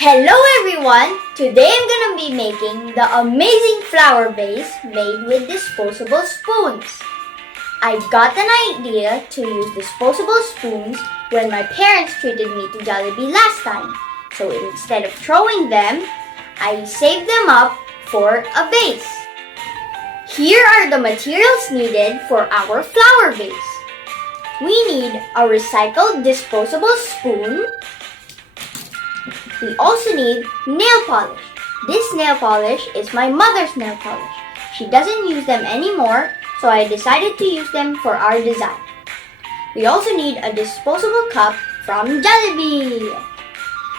Hello everyone! Today I'm gonna be making the amazing flower vase made with disposable spoons. I got an idea to use disposable spoons when my parents treated me to Jollibee last time. So instead of throwing them, I saved them up for a vase. Here are the materials needed for our flower vase. We need a recycled disposable spoon. We also need nail polish. This nail polish is my mother's nail polish. She doesn't use them anymore, so I decided to use them for our design. We also need a disposable cup from Jollibee.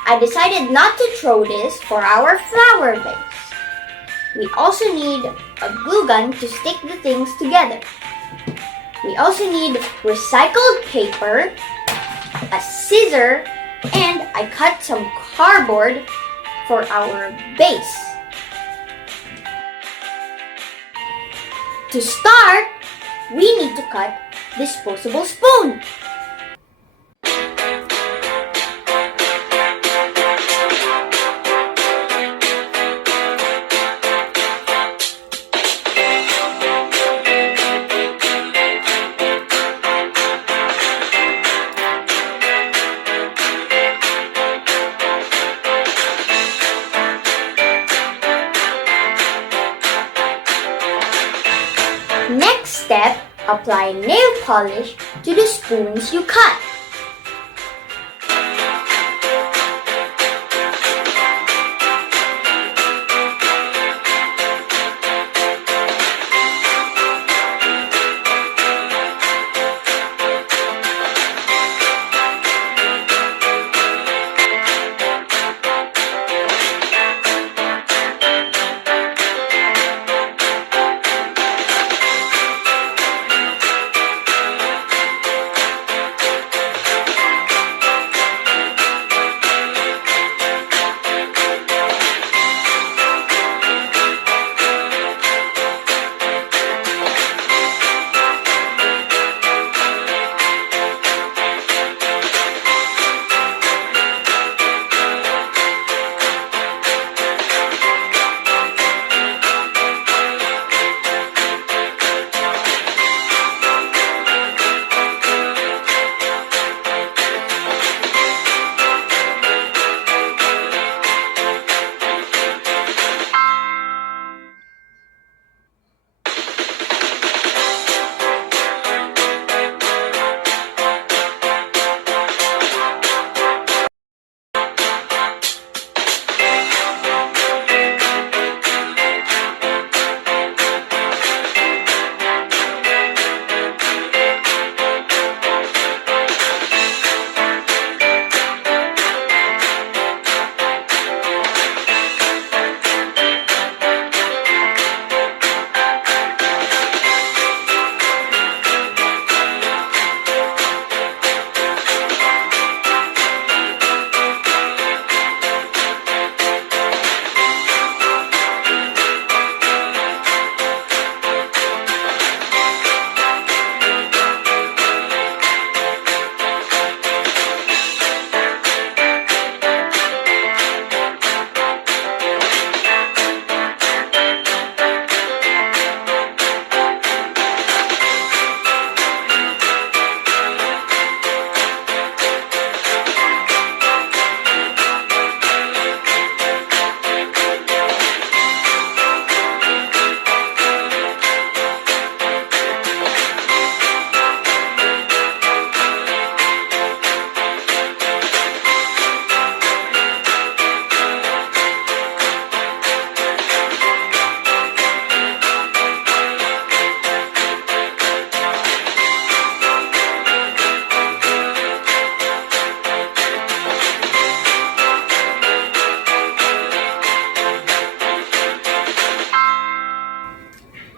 I decided not to throw this for our flower vase. We also need a glue gun to stick the things together. We also need recycled paper, a scissor, and I cut some cardboard for our base. To start, we need to cut disposable spoon. Next step, apply nail polish to the spoons you cut.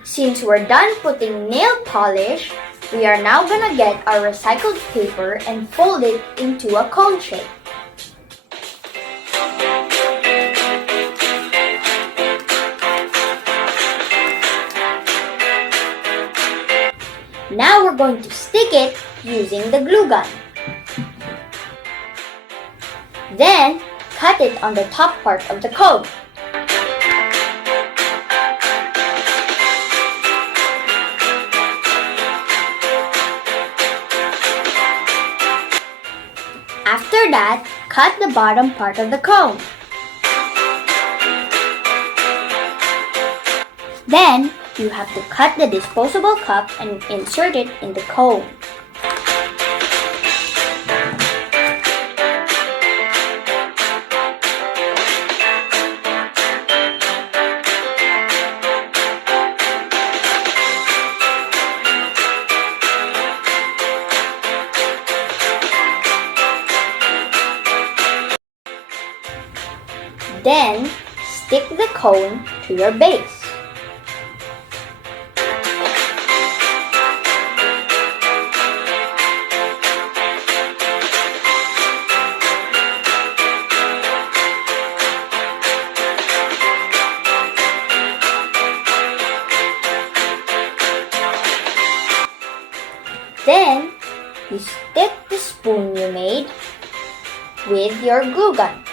Since we're done putting nail polish, we are now gonna get our recycled paper and fold it into a cone shape. Now we're going to stick it using the glue gun. Then, cut it on the top part of the cone. After that, cut the bottom part of the cone. Then, you have to cut the disposable cup and insert it in the cone. Then, stick the cone to your base. Then, you stick the spoon you made with your glue gun.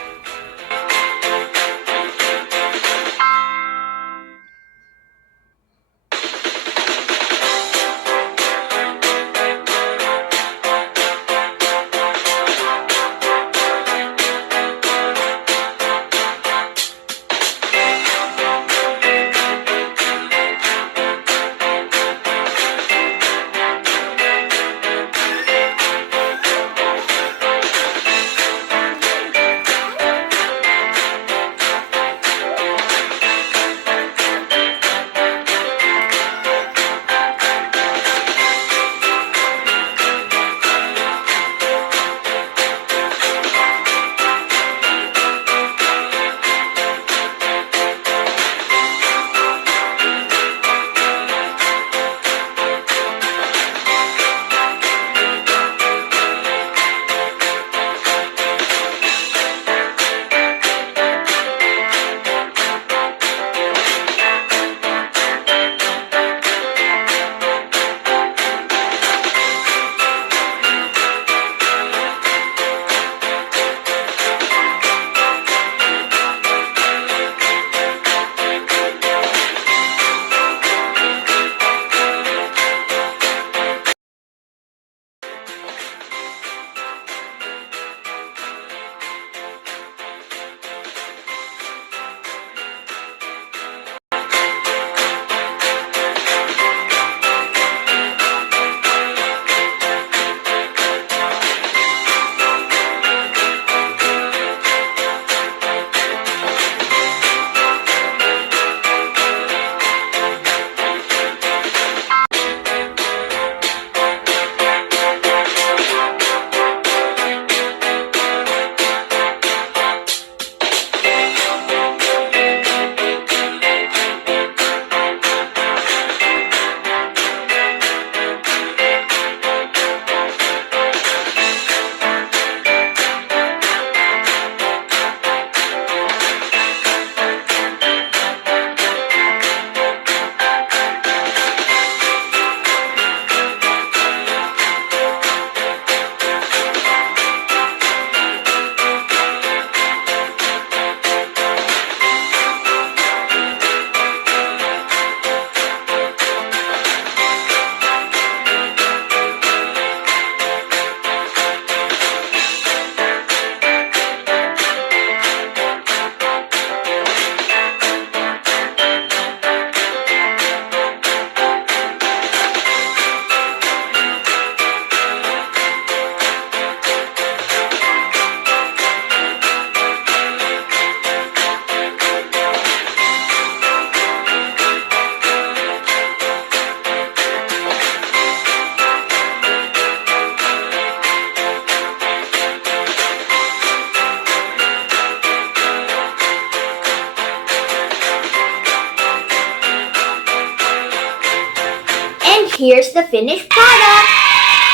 Here's the finished product!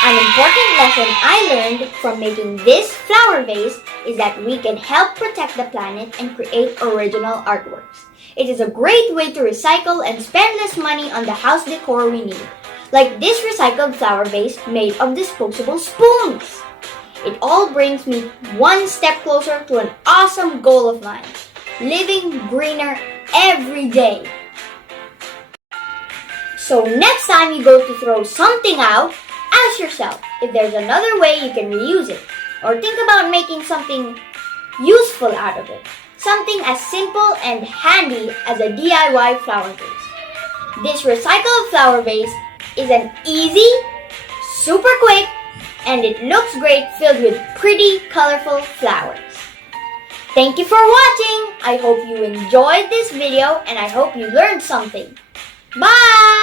An important lesson I learned from making this flower vase is that we can help protect the planet and create original artworks. It is a great way to recycle and spend less money on the house decor we need, like this recycled flower vase made of disposable spoons. It all brings me one step closer to an awesome goal of mine, living greener every day. So next time you go to throw something out, ask yourself if there's another way you can reuse it, or think about making something useful out of it. Something as simple and handy as a DIY flower vase. This recycled flower vase is an easy, super quick, and it looks great filled with pretty, colorful flowers. Thank you for watching! I hope you enjoyed this video and I hope you learned something. Bye!